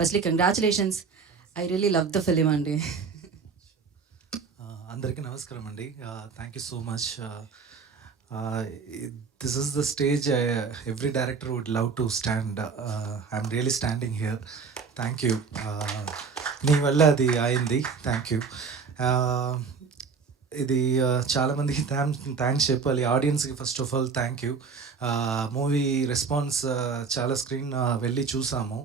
Firstly congratulations. I really love the film అండి. అందరికీ నమస్కారం అండి. Thank you so much. This is the stage every director would love to stand. I'm really standing here. Thank you. నీ వల్ల అది అయింది. Thank you. ఇది చాలామందికి థ్యాంక్స్ చెప్పాలి. ఆడియన్స్కి first of all thank you. Movie response చాలా స్క్రీన్ వెళ్ళి చూసాము.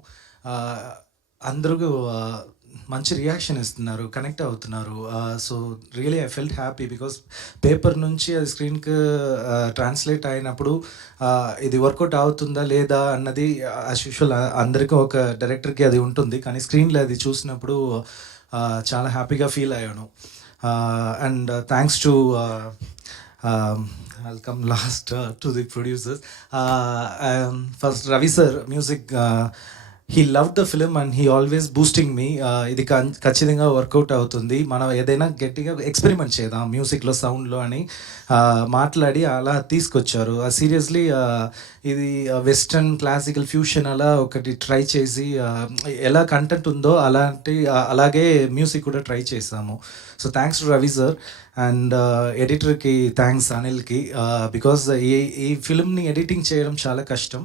అందరూ మంచి రియాక్షన్ ఇస్తున్నారు, కనెక్ట్ అవుతున్నారు. So really I felt happy because paper నుంచి అది స్క్రీన్కి ట్రాన్స్లేట్ అయినప్పుడు ఇది వర్కౌట్ అవుతుందా లేదా అన్నది యాజ్ యూజువల్ అందరికీ ఒక డైరెక్టర్కి అది ఉంటుంది. కానీ స్క్రీన్లో అది చూసినప్పుడు చాలా హ్యాపీగా ఫీల్ అయ్యాను. And thanks to I'll come last to the producers. First Ravi sir, music, he loved the film and he always boosting me. ఇది ఖచ్చితంగా వర్కౌట్ అవుతుంది, మనం ఏదైనా గట్టిగా ఎక్స్పెరిమెంట్ చేద్దాం మ్యూజిక్లో, సౌండ్లో అని మాట్లాడి అలా తీసుకొచ్చారు. సీరియస్లీ ఇది వెస్ట్రన్ క్లాసికల్ ఫ్యూషన్ అలా ఒకటి ట్రై చేసి ఎలా కంటెంట్ ఉందో అలాగే మ్యూజిక్ కూడా ట్రై చేసాము. So thanks to Ravi sir. And ఎడిటర్కి థ్యాంక్స్, అనిల్కి. బికాజ్ ఈ ఫిల్మ్ని ఎడిటింగ్ చేయడం చాలా కష్టం,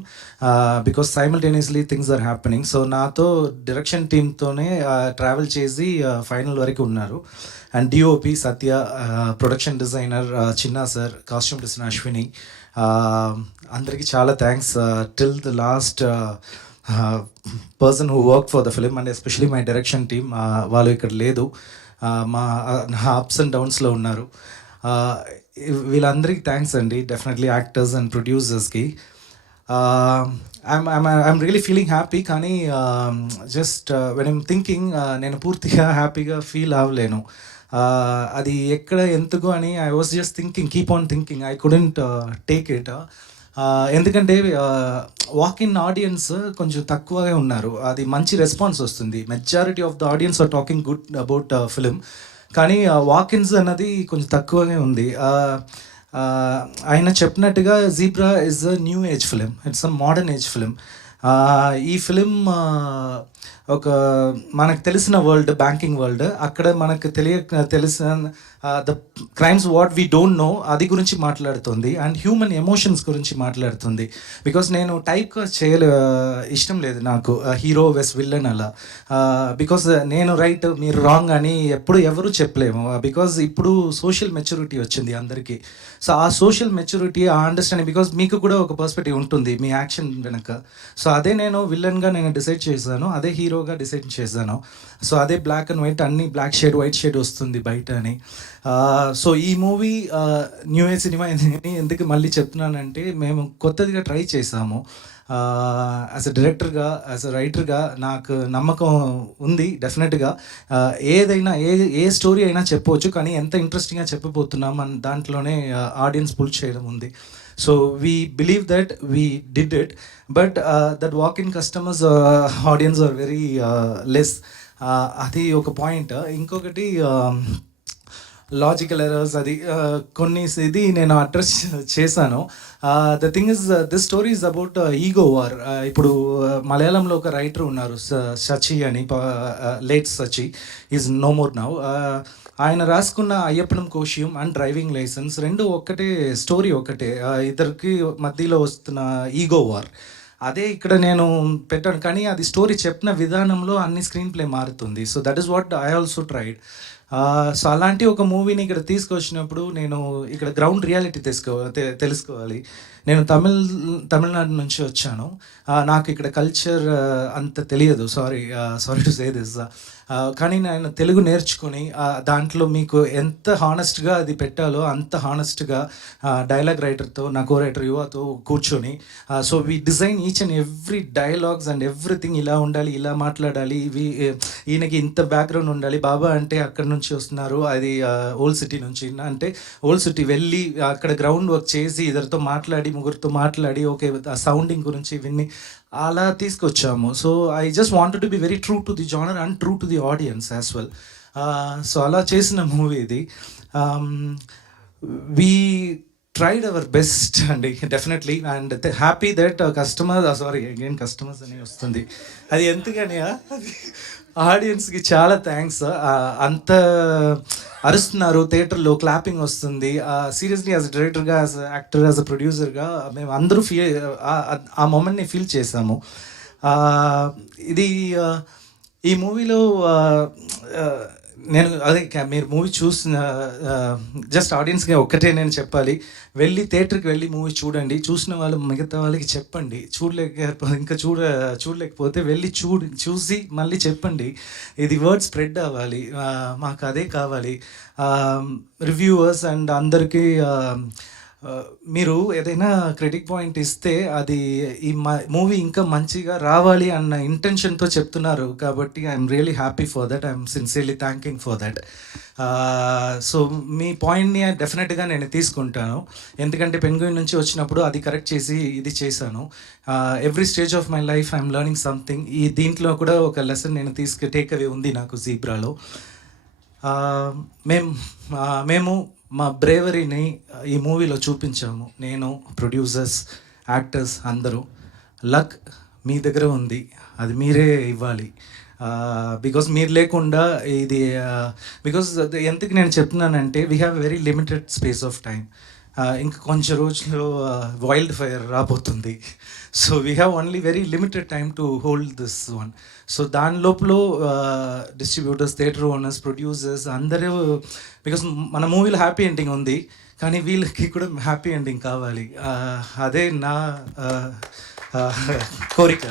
because simultaneously things are happening. So నాతో డైరెక్షన్ టీమ్తోనే ట్రావెల్ చేసి ఫైనల్ వరకు ఉన్నారు. And DOP Satya, production designer Chinna sir, costume designer Ashwini, అందరికీ చాలా thanks. Till the last person who work for the film and especially my direction team, వాళ్ళు ఇక్కడ లేదు, మా అప్స్ అండ్ డౌన్స్లో ఉన్నారు. వీళ్ళందరికీ థ్యాంక్స్ అండి. డెఫినెట్లీ యాక్టర్స్ అండ్ ప్రొడ్యూసర్స్కి. I'm really feeling happy. కానీ జస్ట్ వెన్ ఐమ్ థింకింగ్ నేను పూర్తిగా హ్యాపీగా ఫీల్ అవ్వలేను. అది ఎక్కడ ఎందుకు అని I was just thinking, keep on thinking. I couldn't take it. ఎందుకంటే వాక్ ఇన్ ఆడియన్స్ కొంచెం తక్కువగా ఉన్నారు. అది మంచి రెస్పాన్స్ వస్తుంది. Majority of the audience are talking good about film. కానీ వాక్ ఇన్స్ అన్నది కొంచెం తక్కువగా ఉంది. ఆయన చెప్పినట్టుగా zebra is a new age film, it's a modern age film. ఈ ఫిలిం ఒక మనకు తెలిసిన వరల్డ్, బ్యాంకింగ్ వరల్డ్, అక్కడ మనకు తెలిసిన the crimes what we don't know అది గురించి మాట్లాడుతుంది. అండ్ హ్యూమన్ ఎమోషన్స్ గురించి మాట్లాడుతుంది. బికాస్ నేను టైప్ ఇష్టం లేదు నాకు, హీరో వెస్ విల్లన్ అలా. బికాస్ నేను రైట్ మీరు రాంగ్ అని ఎవరు చెప్పలేము. బికాజ్ ఇప్పుడు సోషల్ మెచ్యూరిటీ వచ్చింది అందరికీ. సో ఆ సోషల్ మెచ్యూరిటీ, ఆ అండర్స్టాండింగ్, బికాజ్ మీకు కూడా ఒక పర్స్పెక్టివ్ ఉంటుంది మీ యాక్షన్ వెనక. సో అదే నేను విల్లన్గా నేను డిసైడ్ చేశాను, అదే హీరోగా డిసైడ్ చేశాను. సో అదే బ్లాక్ అండ్ వైట్, అన్ని బ్లాక్ షేడ్ వైట్ షేడ్ వస్తుంది బయట అని. సో ఈ మూవీ న్యూ ఏజ్ సినిమా ఎందుకు మళ్ళీ చెప్తున్నానంటే, మేము కొత్తదిగా ట్రై చేసాము. యాజ్ అ డైరెక్టర్గా, యాజ్ అ రైటర్గా నాకు నమ్మకం ఉంది. డెఫినెట్గా ఏదైనా ఏ స్టోరీ అయినా చెప్పవచ్చు, కానీ ఎంత ఇంట్రెస్టింగ్గా చెప్పబోతున్నాం అని దాంట్లోనే ఆడియన్స్ పుల్ చేయడం ఉంది. So we believe that we did it, but that walk in customers audience are very less. అది ఒక పాయింట్. ఇంకొకటి లాజికల్ ఎరర్స్, అది కొన్ని ఇది నేను అడ్రస్ చేశాను. The thing is, this story is about ego war. ఇప్పుడు మలయాళంలో ఒక రైటర్ ఉన్నారు, సచి అని, late Sachi, is no more now. ఆయన రాసుకున్న Ayyappanum Koshiyum and driving licence రెండు ఒక్కటే స్టోరీ, ఒకటే. ఇద్దరికి మధ్యలో వస్తున్న ఈగో వార్, అదే ఇక్కడ నేను పెట్టాను. కానీ అది స్టోరీ చెప్పిన విధానంలో అన్ని స్క్రీన్ ప్లే మారుతుంది. So that is what I also tried. So అలాంటి ఒక మూవీని ఇక్కడ తీసుకొచ్చినప్పుడు నేను ఇక్కడ గ్రౌండ్ రియాలిటీ తెలుసుకోవాలి. నేను తమిళనాడు నుంచి వచ్చాను. నాకు ఇక్కడ కల్చర్ అంత తెలియదు, సారీ టు సే దిస్. కానీ నేను తెలుగు నేర్చుకొని దాంట్లో మీకు ఎంత హానెస్ట్గా అది పెట్టాలో అంత హానెస్ట్గా డైలాగ్ రైటర్తో, నా కో రైటర్ యువతో కూర్చొని, so we design each and every dialogues and everything. ఇలా ఉండాలి, ఇలా మాట్లాడాలి, ఈయనకి ఇంత బ్యాక్గ్రౌండ్ ఉండాలి. బాబా అంటే అక్కడ నుంచి వస్తున్నారు, అది ఓల్డ్ సిటీ నుంచి, అంటే ఓల్డ్ సిటీ వెళ్ళి అక్కడ గ్రౌండ్ వర్క్ చేసి ఇద్దరితో మాట్లాడి, ముగ్గురితో మాట్లాడి, ఓకే ఆ సౌండింగ్ గురించి ఇవన్నీ అలా తీసుకొచ్చాము. So I just wanted to be very true to the genre and true to the audience as well. So అలా చేసిన మూవీ ఇది. వీ ట్రైడ్ అవర్ బెస్ట్ అండి definitely and happy that customer sorry again customers అని వస్తుంది అది ఎందుకని ఆడియన్స్కి చాలా థ్యాంక్స్ అంత అరుస్తున్నారు థియేటర్లో క్లాపింగ్ వస్తుంది సీరియస్లీ యాజ్ డైరెక్టర్గా యాజ్ యాక్టర్ యాజ్ అ ప్రొడ్యూసర్గా మేము అందరూ ఆ మూమెంట్ని ఫీల్ చేసాము ఇది ఈ మూవీలో నేను అదే మీరు మూవీ చూసిన జస్ట్ ఆడియన్స్కి ఒక్కటే నేను చెప్పాలి, వెళ్ళి థియేటర్కి వెళ్ళి మూవీ చూడండి, చూసిన వాళ్ళు మిగతా వాళ్ళకి చెప్పండి, ఇంకా చూడలేకపోతే వెళ్ళి చూసి మళ్ళీ చెప్పండి, ఇది వర్డ్ స్ప్రెడ్ అవ్వాలి, మాకు అదే కావాలి. రివ్యూవర్స్ అండ్ అందరికీ మీరు ఏదైనా క్రెడిట్ పాయింట్ ఇస్తే అది ఈ మూవీ ఇంకా మంచిగా రావాలి అన్న ఇంటెన్షన్తో చెప్తున్నారు కాబట్టి I'm really happy for that, I'm sincerely thanking for that. So మీ పాయింట్ని డెఫినెట్గా నేను తీసుకుంటాను, ఎందుకంటే పెంగ్విన్ నుంచి వచ్చినప్పుడు అది కరెక్ట్ చేసి ఇది చేశాను. Every stage of my life I'm learning something. ఈ దీంట్లో కూడా ఒక లెసన్ నేను టేక్ అవే ఉంది నాకు జీబ్రాలో. మేము మా బ్రేవరీని ఈ మూవీలో చూపించాము, నేను, ప్రొడ్యూసర్స్, యాక్టర్స్ అందరూ. లక్ మీ దగ్గర ఉంది, అది మీరే ఇవ్వాలి. బికాజ్ మీరు లేకుండా ఇది బికాజ్ ఎందుకు నేను చెప్తున్నానంటే we have very limited space of time. ఇంకా కొంచెం రోజుల్లో వైల్డ్ ఫైర్ రాబోతుంది. So we have only very limited time to hold this one. So దాని లోపల డిస్ట్రిబ్యూటర్స్, థియేటర్ ఓనర్స్, ప్రొడ్యూసర్స్ అందరూ, బికాస్ మన మూవీలో హ్యాపీ ఎండింగ్ ఉంది కానీ వీళ్ళకి కూడా హ్యాపీ ఎండింగ్ కావాలి, అదే నా కోరిక.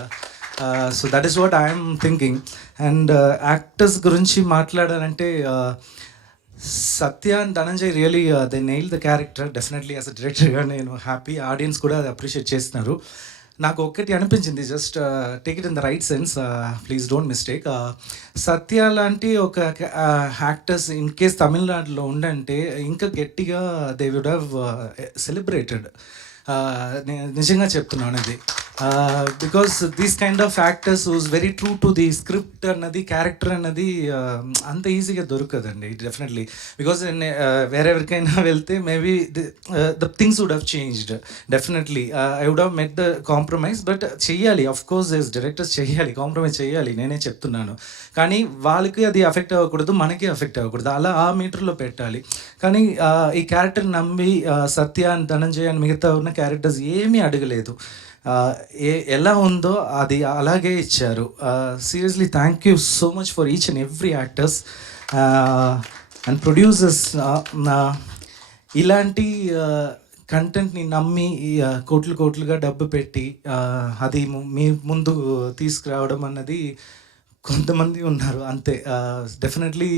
So that is what I'm thinking. And actors గురించి మాట్లాడాలంటే Satya and Dhananjay really they nail the character. Definitely as a డైరెక్టర్గా నేను హ్యాపీ, ఆడియన్స్ కూడా అది అప్రిషియేట్ చేస్తున్నారు. నాకు ఒక్కటి అనిపించింది, just take it in the right sense, please don't mistake. Satya లాంటి ఒక యాక్టర్స్ ఇన్ కేస్ తమిళనాడులో ఉండంటే ఇంకా గట్టిగా దే వుడ్ హ్యావ్ సెలబ్రేటెడ్. నేను నిజంగా చెప్తున్నాను ఇది, because these kind of actors who's very true to the script అన్నది, క్యారెక్టర్ అన్నది అంత ఈజీగా దొరకదండి డెఫినెట్లీ. బికాస్ వేరెవరికైనా వెళ్తే maybe the things would have changed definitely. I would have met the compromise, but చెయ్యాలి, ఆఫ్ కోర్స్ డైరెక్టర్స్ చెయ్యాలి, compromise చేయాలి, నేనే చెప్తున్నాను. కానీ వాళ్ళకి అది అఫెక్ట్ అవ్వకూడదు, మనకి అఫెక్ట్ అవ్వకూడదు, అలా ఆ మీటర్లో పెట్టాలి. కానీ ఈ క్యారెక్టర్ నమ్మి సత్య అండ్ ధనంజయ్ అని మిగతా ఉన్న క్యారెక్టర్స్ ఏమీ అడగలేదు, ఎలా ఉందో అది అలాగే ఇచ్చారు. Seriously thank you so much for each and every actors and producers. ఇలాంటి కంటెంట్ని నమ్మి కోట్లుగా డబ్బు పెట్టి అది మీ ముందు తీసుకురావడం అన్నది కొంతమంది ఉన్నారు అంతే. Definitely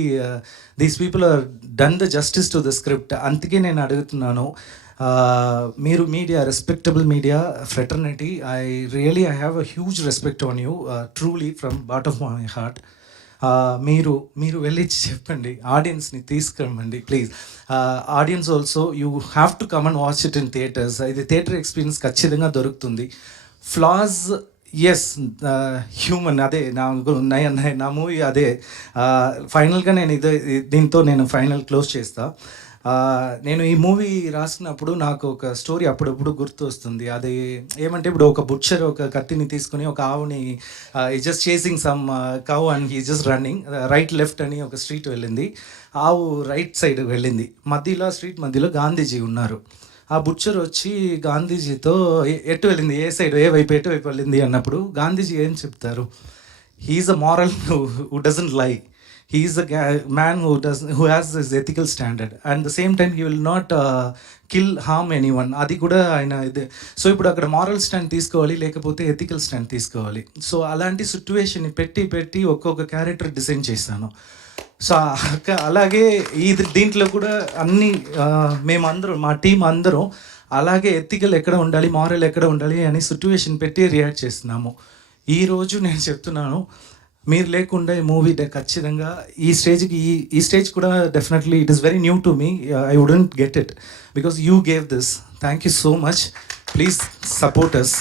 these people are done the justice to the script. అందుకే నేను అడుగుతున్నాను, మీరు media, respectable media fraternity, I have a huge respect on you, truly from bottom of my heart. మీరు వెళ్ళి చెప్పండి, ఆడియన్స్ని తీసుకురమ్మండి please. Audience also you have to come and watch it in theatres. ఇది థియేటర్ ఎక్స్పీరియన్స్ ఖచ్చితంగా దొరుకుతుంది. Floss yes, human, అదే నా మూవీ అదే. ఫైనల్గా నేను దీంతో నేను ఫైనల్ క్లోజ్ చేస్తా. నేను ఈ మూవీ రాసినప్పుడు నాకు ఒక స్టోరీ అప్పుడప్పుడు గుర్తు వస్తుంది. అది ఏమంటే, ఇప్పుడు ఒక బుచ్చర్ ఒక కత్తిని తీసుకుని ఒక ఆవుని just chasing some కవ్ and he just running right left అని ఒక స్ట్రీట్ వెళ్ళింది. ఆవు రైట్ సైడ్ వెళ్ళింది, స్ట్రీట్ మధ్యలో గాంధీజీ ఉన్నారు. ఆ బుచ్చర్ వచ్చి గాంధీజీతో ఎటు వెళ్ళింది, ఏ వైపు ఎటువైపు వెళ్ళింది అన్నప్పుడు గాంధీజీ ఏం చెప్తారు, he's a moral who doesn't lie, he is a man who has this ethical standard, and the same time he will not harm anyone. అది కూడా ఆయన ఇదే. సో ఇప్పుడు అక్కడ మారల్ స్టాండ్ తీసుకోవాలి, లేకపోతే ఎథికల్ స్టాండ్ తీసుకోవాలి. సో అలాంటి సిచ్యువేషన్ని పెట్టి ఒక్కొక్క క్యారెక్టర్ డిజైన్ చేశాను. సో అలాగే దీంట్లో కూడా అన్ని మేమందరం, మా టీం అందరం అలాగే ఎథికల్ ఎక్కడ ఉండాలి, మారల్ ఎక్కడ ఉండాలి అని సిచ్యువేషన్ పెట్టి రియాక్ట్ చేస్తున్నాము. ఈరోజు నేను చెప్తున్నాను, మీరు లేకుండా ఈ మూవీ ఖచ్చితంగా ఈ స్టేజ్ కూడా definitely it is very new to me. I wouldn't get it because you gave this. Thank you so much. Please support us.